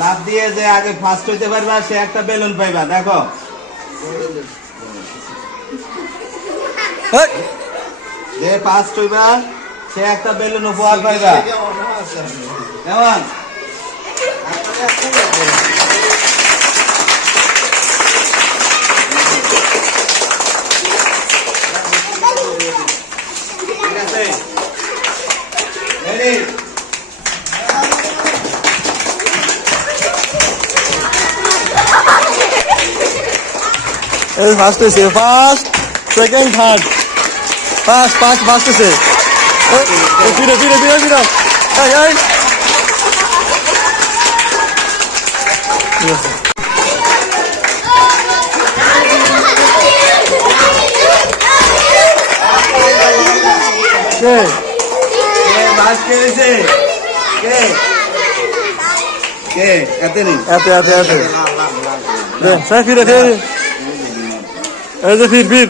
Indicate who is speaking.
Speaker 1: লাভ দিয়ে যে আগে ফার্স্ট হইতে পারবা সে একটা বেলুন পাইবা দেখো। যে ফার্স্ট হইবা সে একটা বেলুন উপহার পাইবা। কেমন?
Speaker 2: এই ফার্স্ট হয়েছে first second third first first first হয়েছে ফিরে ফিরে ফিরে ফিরে। কে
Speaker 1: কে বাস কে হয়েছে কে কে এতে নেই
Speaker 2: এতে এতে এতে স্যার ফিরে ফিরে এই যে ফির ফির